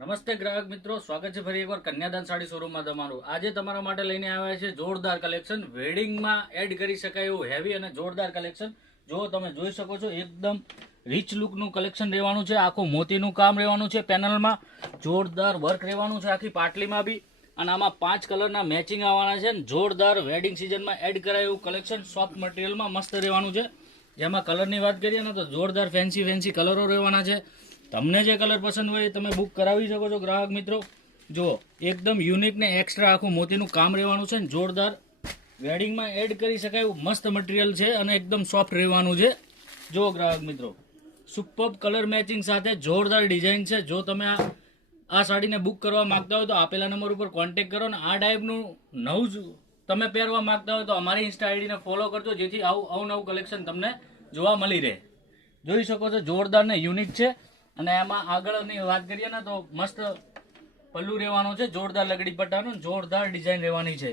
નમસ્તે ગ્રાહક મિત્રો, સ્વાગત છે ફરી એકવાર કન્યાદાન સાડી શોરૂમમાં તમારું. આજે તમારા માટે લઈને આવ્યા છે જોરદાર કલેક્શન. વેડિંગમાં એડ કરી શકાય એવું હેવી અને જોરદાર કલેક્શન. જો તમે જોઈ શકો છો, એકદમ રીચ લુકનું કલેક્શન રહેવાનું છે. આખું મોતીનું કામ રહેવાનું છે. પેનલમાં જોરદાર વર્ક રહેવાનું છે, આખી પાટલીમાં બી. અને આમાં 5 કલરના મેચિંગ આવવાના છે. જોરદાર વેડિંગ સિઝનમાં એડ કરાય એવું કલેક્શન સોફ્ટ મટીરિયલમાં મસ્ત રહેવાનું છે. જેમાં કલરની વાત કરીએ ને તો જોરદાર ફેન્સી કલરો રહેવાના છે. તમને જે કલર પસંદ હોય એ તમે બુક કરાવી શકો છો ગ્રાહક મિત્રો. જો એકદમ યુનિક ને એક્સ્ટ્રા આખું મોતીનું કામ રહેવાનું છે. જોરદાર વેડિંગમાં એડ કરી શકાય એવું મસ્ત મટીરિયલ છે અને એકદમ સોફ્ટ રહેવાનું છે. જો ગ્રાહક મિત્રો, સુપર કલર મેચિંગ સાથે જોરદાર ડિઝાઇન છે. જો તમે આ સાડીને બુક કરવા માંગતા હોય તો આપેલા નંબર ઉપર કોન્ટેક્ટ કરો. ને આ ટાઈપનું નવું જ તમે પહેરવા માંગતા હોય તો અમારી ઇન્સ્ટા આઈડીને ફોલો કરજો, જેથી અવનવું કલેક્શન તમને જોવા મળી રહે. જોઈ શકો છો, જોરદાર ને યુનિક છે. અને એમાં આગળની વાત કરીએ ને તો મસ્ત પલ્લુ રહેવાનું છે, જોરદાર લગડી પટ્ટાનું, જોરદાર ડિઝાઇન રહેવાની છે.